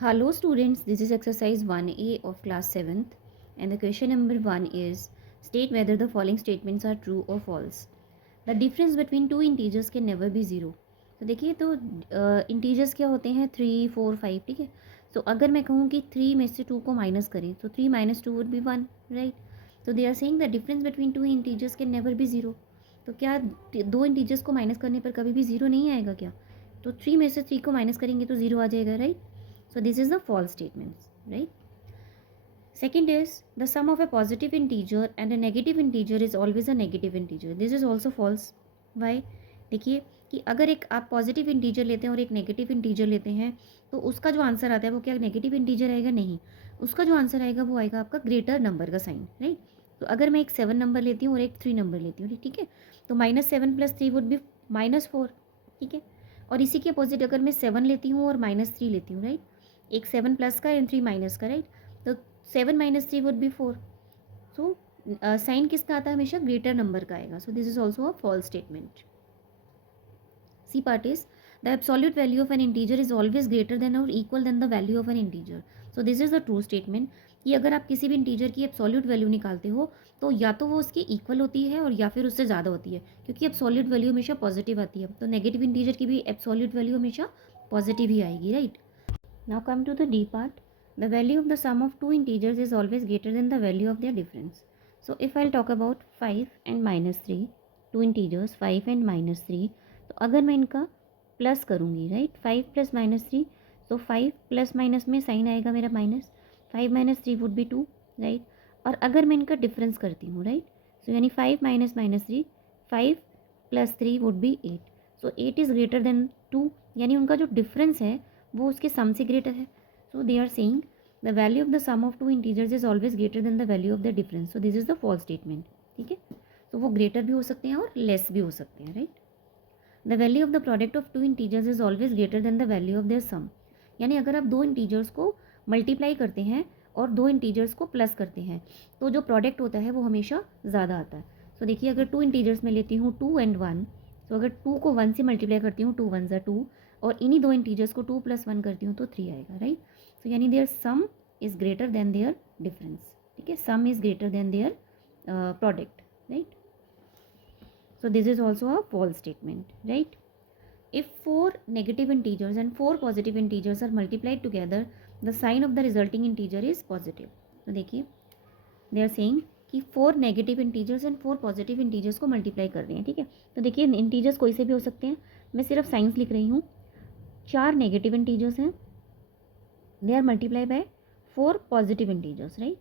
Hello students, this is exercise 1A of class 7th and the question number 1 is state whether the following statements are true or false. The difference between two integers can never be 0. तो देखिए तो integers क्या होते हैं 3, 4, 5 ठीक है. तो अगर मैं कहूँ कि 3 में से 2 को माइनस करें तो 3 minus 2 would be 1 राइट. तो they are saying the difference between two integers can never be 0. तो क्या दो इंटीजर्स को माइनस करने पर कभी भी 0 नहीं आएगा क्या? तो 3 में से 3 को माइनस करेंगे तो 0 आ जाएगा right. So this is the false statements, right? Second is the sum of a positive integer and a negative integer is always a negative integer. This is also false. Why? देखिए कि अगर एक आप positive integer लेते हैं और एक negative integer लेते हैं तो उसका जो आंसर आता है वो क्या नेगेटिव इंटीजर आएगा? नहीं, उसका जो आंसर आएगा वो आएगा आपका ग्रेटर नंबर का साइन राइट. तो अगर मैं एक 7 नंबर लेती हूँ और एक 3 नंबर लेती हूँ ठीक है, तो -7 + 3 वुड बी -4 ठीक है. और इसी के अपोजिट अगर मैं 7 लेती हूँ और -3 लेती हूँ राइट, एक 7 प्लस का एंड 3 माइनस का राइट, तो 7 - 3 वुड बी 4. सो साइन किसका आता है? हमेशा ग्रेटर नंबर का आएगा. So this is also a false statement. C part is the absolute value of an integer is always greater than और equal than the value of an integer. So this is the true statement कि अगर आप किसी भी integer की absolute value निकालते हो तो या तो वो उसकी इक्वल होती है और या फिर उससे ज़्यादा होती है, क्योंकि एब्सोल्यूट वैल्यू हमेशा पॉजिटिव आती है. तो नेगेटिव इंटीजर की भी एब्सोल्यूट वैल्यू हमेशा पॉजिटिव ही आएगी right. Now come to the D part. The value of the sum of two integers is always greater than the value of their difference. So if I'll talk about 5 and -3, two integers 5 and -3, तो अगर मैं इनका plus करूँगी right, 5 + -3, तो 5 plus minus में sign आएगा मेरा minus, 5 - 3 would be 2 right. और अगर मैं इनका डिफरेंस करती हूँ राइट, सो यानी 5 - -3, 5 + 3 would be 8. So 8 is greater then 2, यानी उनका जो डिफरेंस है वो उसके सम से ग्रेटर है. So they are saying the value of the sum of two integers is always greater than the value of the difference. So this is the false statement ठीक है. तो वो ग्रेटर भी हो सकते हैं और लेस भी हो सकते हैं right. The value of the product of two integers is always greater than the value of their sum. यानी अगर आप दो इंटीजर्स को मल्टीप्लाई करते हैं और दो इंटीजर्स को प्लस करते हैं तो जो प्रोडक्ट होता है वो हमेशा ज़्यादा आता है. सो देखिए अगर टू इंटीजर्स में लेती हूँ 2 and 1, तो अगर 2 को 1 से मल्टीप्लाई करती हूँ 2 1 ज़ा 2, और इन्हीं दो इंटीजर्स को 2 + 1 करती हूँ तो 3 आएगा राइट. तो यानी their sum is greater than their difference ठीक है. Sum is greater than their product right. So this is also a false statement right. If 4 negative integers and 4 positive integers are multiplied together, the sign of the resulting integer is positive. तो देखिए they are saying कि 4 negative integers and 4 positive integers को multiply कर रहे हैं ठीक है. तो देखिए इंटीजर्स कोई से भी हो सकते हैं, मैं सिर्फ साइंस लिख रही हूँ. 4 नेगेटिव इंटीजर्स हैं, they are multiply by 4 positive integers right,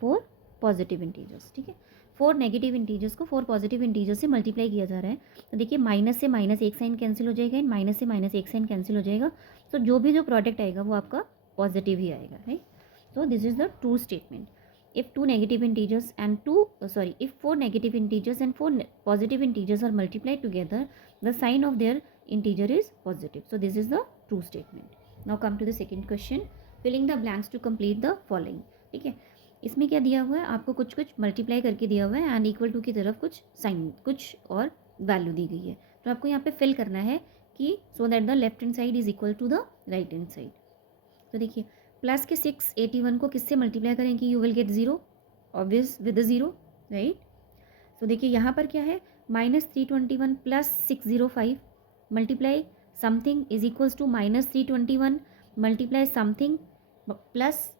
4 positive integers ठीक है. 4 नेगेटिव इंटीजर्स को 4 पॉजिटिव इंटीजर्स से मल्टीप्लाई किया जा रहा है. तो देखिए माइनस से माइनस एक साइन कैंसिल हो जाएगा एंड माइनस से माइनस एक साइन कैंसिल हो जाएगा. तो जो प्रोडक्ट आएगा वो आपका पॉजिटिव ही आएगा right. So this is the true statement. If 2 negative integers and if 4 negative integers and 4 positive integers are multiplied together, the sign of their integer is positive. So this is the true statement. Now come to the second question. Filling the blanks to complete the following. ठीक है. इसमें क्या दिया हुआ है आपको? कुछ कुछ मल्टीप्लाई करके दिया हुआ है एंड इक्वल टू की तरफ कुछ साइन कुछ और वैल्यू दी गई है. तो आपको यहाँ पे फिल करना है कि so that the left hand side is equal to the right hand side. तो देखिए प्लस के 681 को किससे मल्टीप्लाई करें कि you will get 0, obvious with 0 right. तो देखिए यहाँ पर क्या है -321 + 605 multiply something is equals to -321 multiply something plus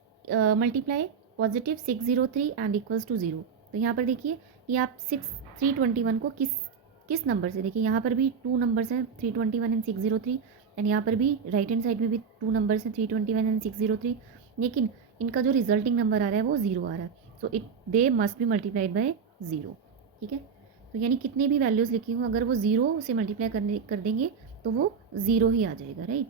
multiply positive 603 and equals to 0. तो यहाँ पर देखिए कि आप 321 को किस नंबर से, देखिए यहाँ पर भी 2 नंबर्स हैं 321 एंड 603 एंड यहाँ पर भी राइट हैंड साइड में भी 2 नंबर्स हैं 321 एंड 603, लेकिन इनका जो रिजल्टिंग नंबर आ रहा है वो 0 आ रहा है. So they must be multiplied by 0 ठीक है. तो यानी कितनी भी वैल्यूज़ लिखी हूँ अगर वो 0 से मल्टीप्लाई कर देंगे तो वो 0 ही आ जाएगा right.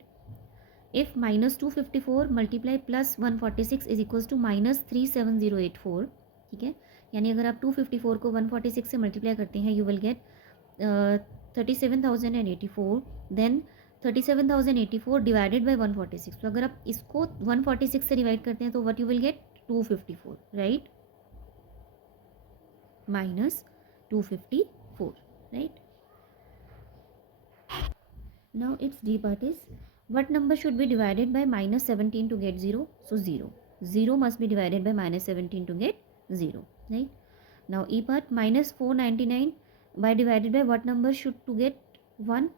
If -254 multiply + 146 is equals to -37084 ठीक है. यानी अगर आप 254 को 146 से मल्टीप्लाई करते हैं you will get 37,084. Then 37,084 divided by 146. तो अगर आप इसको 146 से डिवाइड करते हैं तो what you will gate 254 right, -254 right. Now it's D part is What number should be divided by minus 17 to get 0? So 0. 0 must be divided by minus 17 to get 0. Right? Now E part, minus 499 by divided by what number should to get 1?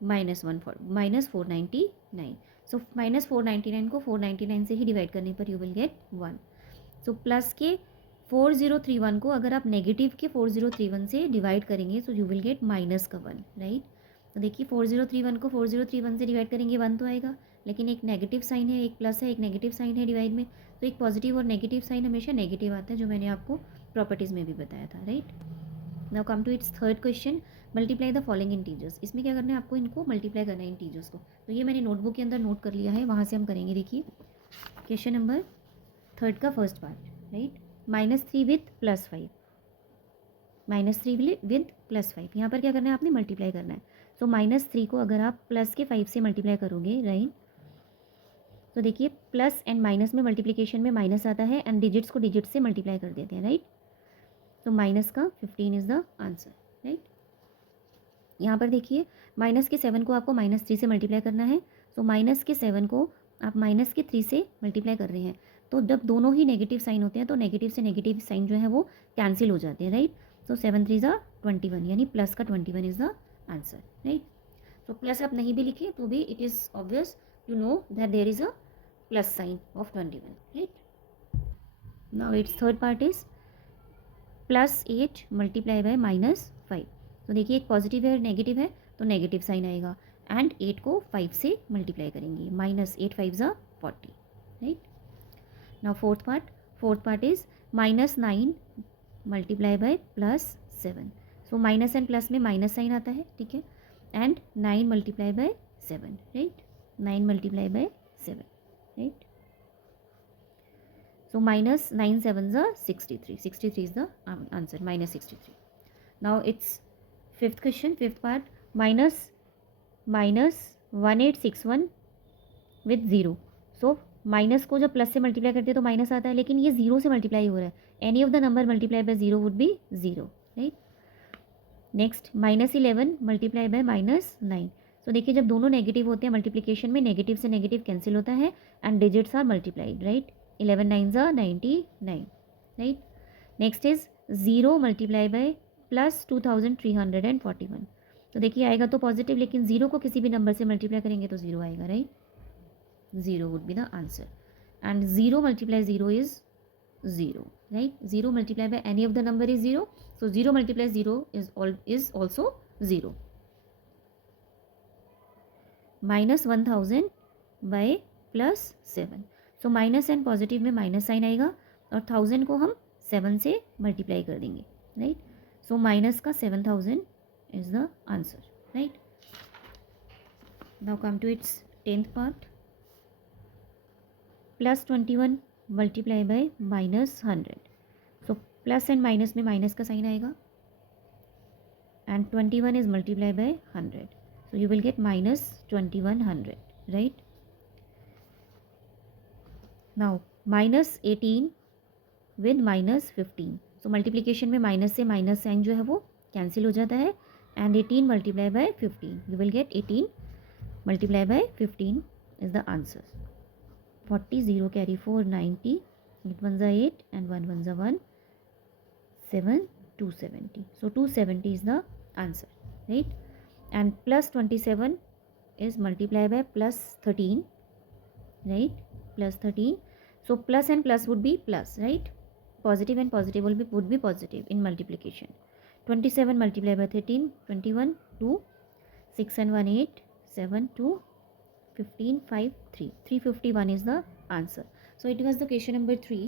minus 499. So minus 499 को 499 से ही divide करने पर you will gate 1. So plus के 4031 को अगर आप negative के 4031 से डिवाइड करेंगे तो यू विल गेट माइनस का 1. राइट? तो देखिए 4031 को 4031 से डिवाइड करेंगे 1 तो आएगा, लेकिन एक नेगेटिव साइन है, एक प्लस है, एक नेगेटिव साइन है डिवाइड में, तो एक पॉजिटिव और नेगेटिव साइन हमेशा नेगेटिव आता है, जो मैंने आपको प्रॉपर्टीज़ में भी बताया था. Right? Now come to its third question, multiply the following integers. इसमें क्या करना है, आपको इनको मल्टीप्लाई करना है इंटीजर्स को. तो ये मैंने नोटबुक के अंदर नोट कर लिया है, वहाँ से हम करेंगे. देखिए क्वेश्चन नंबर थर्ड का first part. Right? -3 with +5, -3 with +5. यहाँ पर क्या करना है, आपने मल्टीप्लाई करना है. सो -3 को अगर आप प्लस के 5 से मल्टीप्लाई करोगे, राइट, तो देखिए प्लस एंड माइनस में मल्टीप्लिकेशन में माइनस आता है एंड डिजिट्स को डिजिट से मल्टीप्लाई कर देते हैं. राइट? तो माइनस का 15 इज़ द आंसर. राइट? यहाँ पर देखिए माइनस के 7 को आपको -3 से मल्टीप्लाई करना है. सो माइनस के 7 को आप माइनस के 3 से मल्टीप्लाई कर रहे हैं. तो जब दोनों ही नेगेटिव साइन होते हैं तो नेगेटिव से नेगेटिव साइन जो है वो कैंसिल हो जाते हैं. राइट? सो 7 3 21, यानी प्लस का 21 इज़ द आंसर. राइट? तो प्लस आप नहीं भी लिखे तो भी it is obvious to know that there is a plus sign of 21. Right? Now its third part is +8 multiply by -5. तो देखिए एक पॉजिटिव है और नेगेटिव है तो नेगेटिव साइन आएगा एंड 8 को 5 से मल्टीप्लाई करेंगे. -8 5 40. Right? Now fourth part is -9 multiply by +7. So minus and plus में माइनस साइन आता है. ठीक है? And 9 multiply by 7. Right? 9 multiply by 7. Right? So minus 9 7s are 63. 63 is the answer, -63. Now it's fifth question, fifth part, minus 1861 with 0. So minus को जब plus से multiply करते हैं तो माइनस आता है, लेकिन ये 0 से मल्टीप्लाई हो रहा है. Any of the number multiply by 0 would B 0. Right? Next -11 multiply by -9. सो देखिए जब दोनों नेगेटिव होते हैं मल्टीप्लिकेशन में, नेगेटिव से नेगेटिव कैंसिल होता है and digits are multiplied. Right? 11 9s are 99. Right? Next is 0 multiply by +2341. तो देखिए आएगा तो पॉजिटिव, लेकिन 0 को किसी भी नंबर से मल्टीप्लाई करेंगे तो 0 आएगा. Right? 0 would be the answer. And 0 multiply 0 is 0. Right? 0 multiply by any of the number is 0. So 0 multiply 0 is also 0. -1000 by +7. So minus and positive में माइनस साइन आएगा और 1000 को हम 7 से मल्टीप्लाई कर देंगे. राइट? सो माइनस का 7000 is the answer. Right? Now come to its 10th part. +21 multiply by -100. So plus and minus में माइनस का साइन आएगा and 21 is multiply by 100. So you will get -2100. Right? Now -18 with -15. So multiplication में minus से minus sign जो है वो cancel हो जाता है and 18 multiply by 15. You will get 18 multiply by 15 is the answer. 40 0 carry 4 90. 8 1s are 8 and 1 1s are 1. 7 270. So 270 is the answer. Right? And +27 is multiplied by +13. Right? +13. So plus and plus would be plus. Right? Positive and positive would be positive in multiplication. 27 multiplied by 13. 21 2. 6 and 1 8. 7 2. 15 5 3. 351 is the answer. So it was the question number 3.